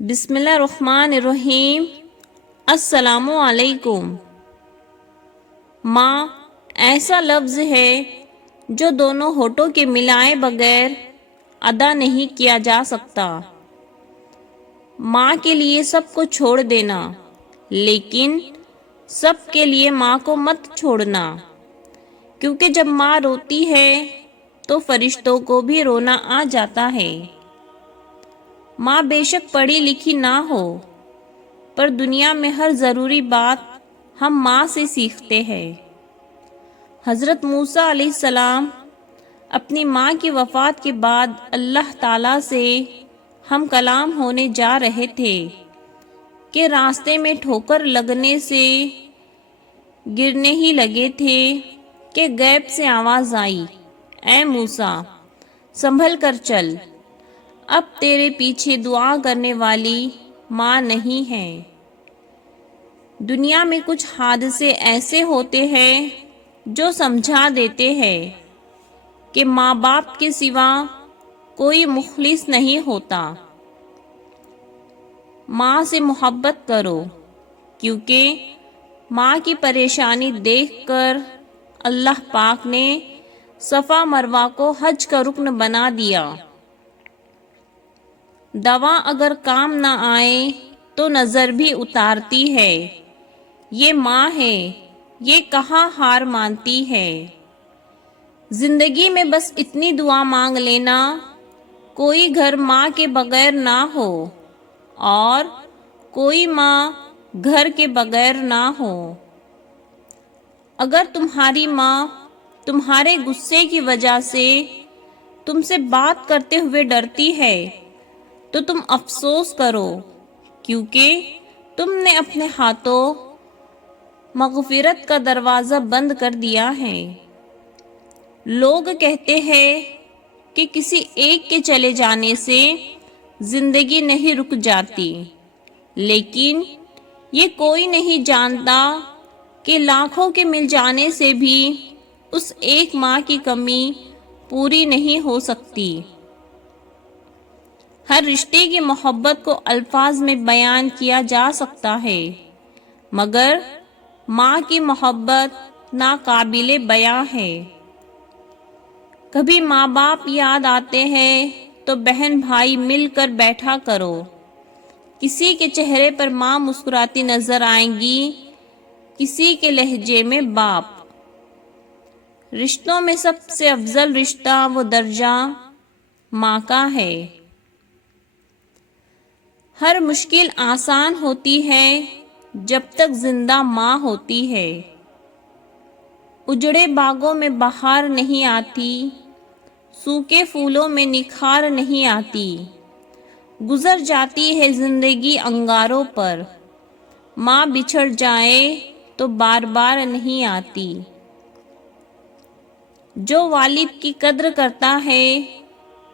بسم اللہ الرحمن الرحیم۔ السلام علیکم۔ ماں ایسا لفظ ہے جو دونوں ہونٹوں کے ملائے بغیر ادا نہیں کیا جا سکتا۔ ماں کے لیے سب کو چھوڑ دینا، لیکن سب کے لیے ماں کو مت چھوڑنا، کیونکہ جب ماں روتی ہے تو فرشتوں کو بھی رونا آ جاتا ہے۔ ماں بے شک پڑھی لکھی نہ ہو، پر دنیا میں ہر ضروری بات ہم ماں سے سیکھتے ہیں۔ حضرت موسیٰ علیہ السلام اپنی ماں کی وفات کے بعد اللہ تعالیٰ سے ہم کلام ہونے جا رہے تھے کہ راستے میں ٹھوکر لگنے سے گرنے ہی لگے تھے کہ غیب سے آواز آئی، اے موسیٰ سنبھل کر چل، اب تیرے پیچھے دعا کرنے والی ماں نہیں ہے۔ دنیا میں کچھ حادثے ایسے ہوتے ہیں جو سمجھا دیتے ہیں کہ ماں باپ کے سوا کوئی مخلص نہیں ہوتا۔ ماں سے محبت کرو، کیونکہ ماں کی پریشانی دیکھ کر اللہ پاک نے صفا مروہ کو حج کا رکن بنا دیا۔ دوا اگر کام نہ آئے تو نظر بھی اتارتی ہے، یہ ماں ہے، یہ کہاں ہار مانتی ہے۔ زندگی میں بس اتنی دعا مانگ لینا، کوئی گھر ماں کے بغیر نہ ہو اور کوئی ماں گھر کے بغیر نہ ہو۔ اگر تمہاری ماں تمہارے غصے کی وجہ سے تم سے بات کرتے ہوئے ڈرتی ہے تو تم افسوس کرو، کیونکہ تم نے اپنے ہاتھوں مغفرت کا دروازہ بند کر دیا ہے۔ لوگ کہتے ہیں کہ کسی ایک کے چلے جانے سے زندگی نہیں رک جاتی، لیکن یہ کوئی نہیں جانتا کہ لاکھوں کے مل جانے سے بھی اس ایک ماں کی کمی پوری نہیں ہو سکتی۔ ہر رشتے کی محبت کو الفاظ میں بیان کیا جا سکتا ہے، مگر ماں کی محبت ناقابل بیاں ہے۔ کبھی ماں باپ یاد آتے ہیں تو بہن بھائی مل کر بیٹھا کرو، کسی کے چہرے پر ماں مسکراتی نظر آئیں گی، کسی کے لہجے میں باپ۔ رشتوں میں سب سے افضل رشتہ و درجہ ماں کا ہے۔ ہر مشکل آسان ہوتی ہے جب تک زندہ ماں ہوتی ہے۔ اجڑے باغوں میں بہار نہیں آتی، سوکھے پھولوں میں نکھار نہیں آتی، گزر جاتی ہے زندگی انگاروں پر، ماں بچھڑ جائے تو بار بار نہیں آتی۔ جو والد کی قدر کرتا ہے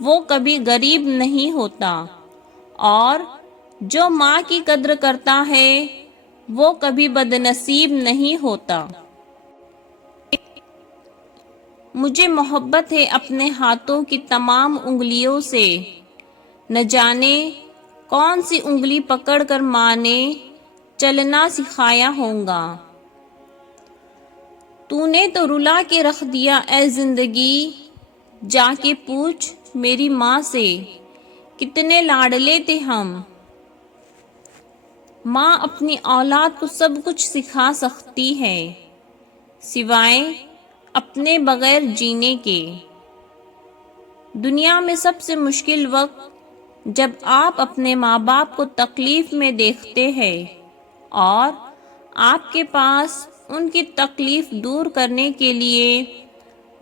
وہ کبھی غریب نہیں ہوتا، اور جو ماں کی قدر کرتا ہے وہ کبھی بد نصیب نہیں ہوتا۔ مجھے محبت ہے اپنے ہاتھوں کی تمام انگلیوں سے، نہ جانے کون سی انگلی پکڑ کر ماں نے چلنا سکھایا ہوگا۔ تو نے تو رلا کے رکھ دیا اے زندگی، جا کے پوچھ میری ماں سے کتنے لاڈلے تھے ہم۔ ماں اپنی اولاد کو سب کچھ سکھا سکتی ہے، سوائے اپنے بغیر جینے کے۔ دنیا میں سب سے مشکل وقت جب آپ اپنے ماں باپ کو تکلیف میں دیکھتے ہیں اور آپ کے پاس ان کی تکلیف دور کرنے کے لیے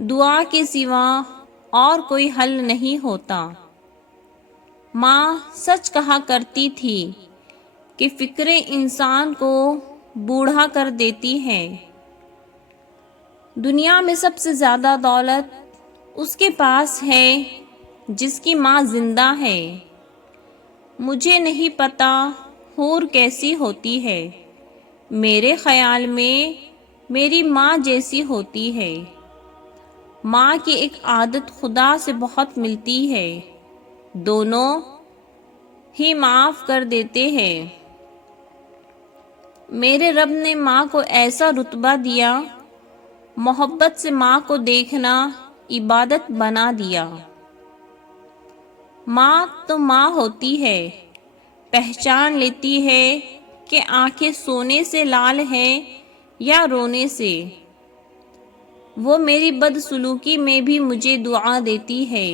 دعا کے سوا اور کوئی حل نہیں ہوتا۔ ماں سچ کہا کرتی تھی کہ فکریں انسان کو بوڑھا کر دیتی ہیں۔ دنیا میں سب سے زیادہ دولت اس کے پاس ہے جس کی ماں زندہ ہے۔ مجھے نہیں پتا حور کیسی ہوتی ہے، میرے خیال میں میری ماں جیسی ہوتی ہے۔ ماں کی ایک عادت خدا سے بہت ملتی ہے، دونوں ہی معاف کر دیتے ہیں۔ میرے رب نے ماں کو ایسا رتبہ دیا، محبت سے ماں کو دیکھنا عبادت بنا دیا۔ ماں تو ماں ہوتی ہے، پہچان لیتی ہے کہ آنکھیں سونے سے لال ہیں یا رونے سے۔ وہ میری بدسلوکی میں بھی مجھے دعا دیتی ہے،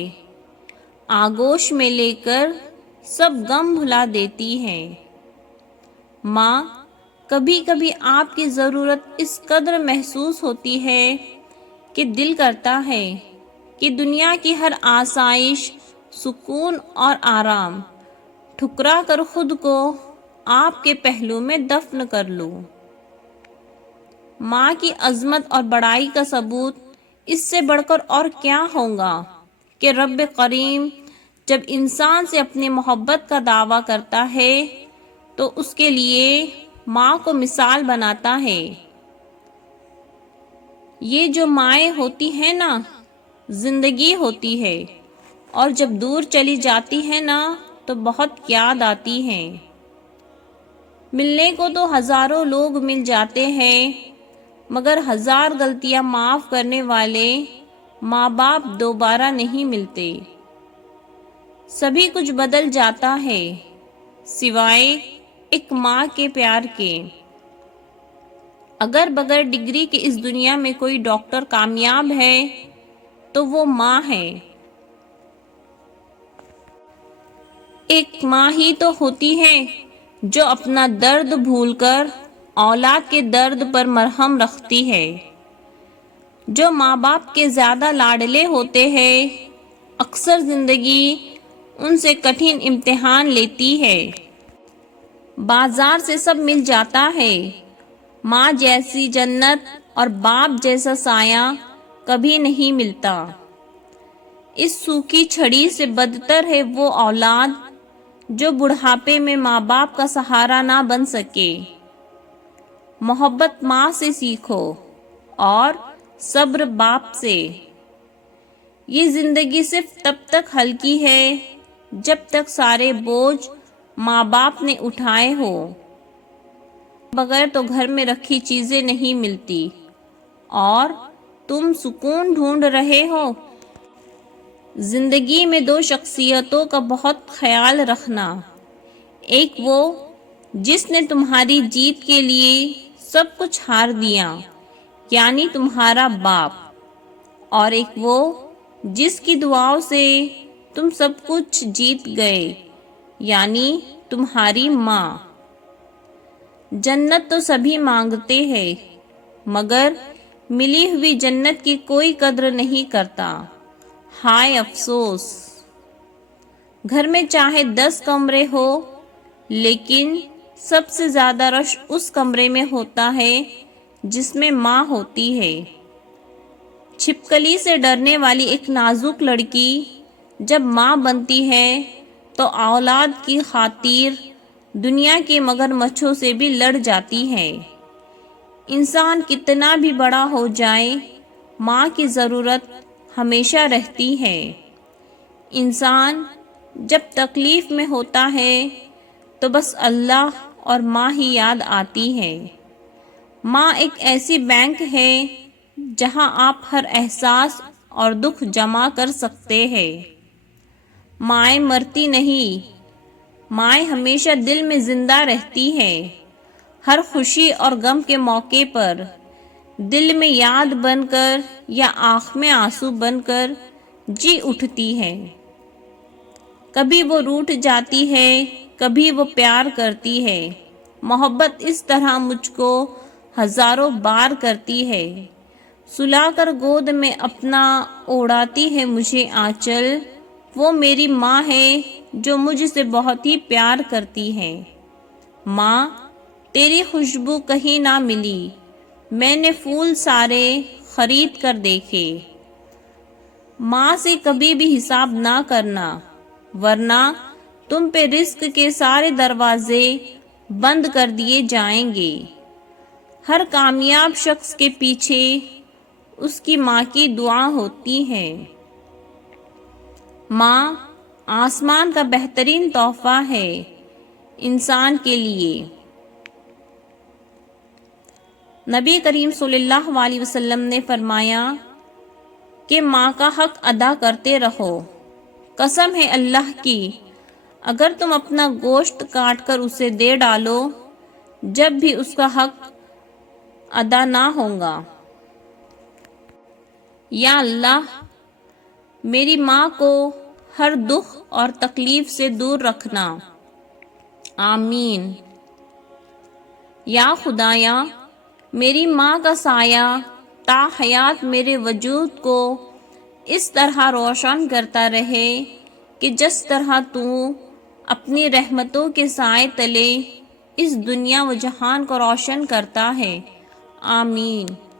آغوش میں لے کر سب غم بھلا دیتی ہے۔ ماں، کبھی کبھی آپ کی ضرورت اس قدر محسوس ہوتی ہے کہ دل کرتا ہے کہ دنیا کی ہر آسائش، سکون اور آرام ٹھکرا کر خود کو آپ کے پہلو میں دفن کر لوں۔ ماں کی عظمت اور بڑائی کا ثبوت اس سے بڑھ کر اور کیا ہوگا کہ رب کریم جب انسان سے اپنی محبت کا دعویٰ کرتا ہے تو اس کے لیے ماں کو مثال بناتا ہے۔ یہ جو مائیں ہوتی ہیں نا، زندگی ہوتی ہے، اور جب دور چلی جاتی ہے نا تو بہت یاد آتی ہیں۔ ملنے کو تو ہزاروں لوگ مل جاتے ہیں، مگر ہزار غلطیاں معاف کرنے والے ماں باپ دوبارہ نہیں ملتے۔ سبھی کچھ بدل جاتا ہے سوائے ایک ماں کے پیار کے۔ اگر بغیر ڈگری کے اس دنیا میں کوئی ڈاکٹر کامیاب ہے تو وہ ماں ہے۔ ایک ماں ہی تو ہوتی ہے جو اپنا درد بھول کر اولاد کے درد پر مرہم رکھتی ہے۔ جو ماں باپ کے زیادہ لاڈلے ہوتے ہیں، اکثر زندگی ان سے کٹھن امتحان لیتی ہے۔ بازار سے سب مل جاتا ہے، ماں جیسی جنت اور باپ جیسا سایہ کبھی نہیں ملتا۔ اس سوکھی چھڑی سے بدتر ہے وہ اولاد جو بڑھاپے میں ماں باپ کا سہارا نہ بن سکے۔ محبت ماں سے سیکھو اور صبر باپ سے۔ یہ زندگی صرف تب تک ہلکی ہے جب تک سارے بوجھ ماں باپ نے اٹھائے ہو۔ بغیر تو گھر میں رکھی چیزیں نہیں ملتی اور تم سکون ڈھونڈ رہے ہو۔ زندگی میں دو شخصیتوں کا بہت خیال رکھنا، ایک وہ جس نے تمہاری جیت کے لیے سب کچھ ہار دیا یعنی تمہارا باپ، اور ایک وہ جس کی دعاؤں سے تم سب کچھ جیت گئے یعنی تمہاری ماں۔ جنت تو سبھی مانگتے ہیں مگر ملی ہوئی جنت کی کوئی قدر نہیں کرتا، ہائے افسوس۔ گھر میں چاہے 10 کمرے ہو لیکن سب سے زیادہ رش اس کمرے میں ہوتا ہے جس میں ماں ہوتی ہے۔ چھپکلی سے ڈرنے والی ایک نازک لڑکی جب ماں بنتی ہے تو اولاد کی خاطر دنیا کے مگرمچھوں سے بھی لڑ جاتی ہے۔ انسان کتنا بھی بڑا ہو جائے، ماں کی ضرورت ہمیشہ رہتی ہے۔ انسان جب تکلیف میں ہوتا ہے تو بس اللہ اور ماں ہی یاد آتی ہے۔ ماں ایک ایسی بینک ہے جہاں آپ ہر احساس اور دکھ جمع کر سکتے ہیں۔ مائیں مرتی نہیں، مائیں ہمیشہ دل میں زندہ رہتی ہے۔ ہر خوشی اور غم کے موقع پر دل میں یاد بن کر یا آنکھ میں آنسو بن کر جی اٹھتی ہے۔ کبھی وہ روٹھ جاتی ہے، کبھی وہ پیار کرتی ہے۔ محبت اس طرح مجھ کو ہزاروں بار کرتی ہے، سلا کر گود میں اپنا اوڑھاتی ہے مجھے آنچل۔ وہ میری ماں ہے جو مجھ سے بہت ہی پیار کرتی ہے۔ ماں، تیری خوشبو کہیں نہ ملی، میں نے پھول سارے خرید کر دیکھے۔ ماں سے کبھی بھی حساب نہ کرنا ورنہ تم پہ رزق کے سارے دروازے بند کر دیے جائیں گے۔ ہر کامیاب شخص کے پیچھے اس کی ماں کی دعا ہوتی ہے۔ ماں آسمان کا بہترین تحفہ ہے انسان کے لیے۔ نبی کریم صلی اللہ علیہ وسلم نے فرمایا کہ ماں کا حق ادا کرتے رہو۔ قسم ہے اللہ کی، اگر تم اپنا گوشت کاٹ کر اسے دے ڈالو جب بھی اس کا حق ادا نہ ہوگا۔ یا اللہ، میری ماں کو ہر دکھ اور تکلیف سے دور رکھنا، آمین۔ یا خدایا، میری ماں کا سایہ تا حیات میرے وجود کو اس طرح روشن کرتا رہے کہ جس طرح تو اپنی رحمتوں کے سائے تلے اس دنیا و جہان کو روشن کرتا ہے، آمین۔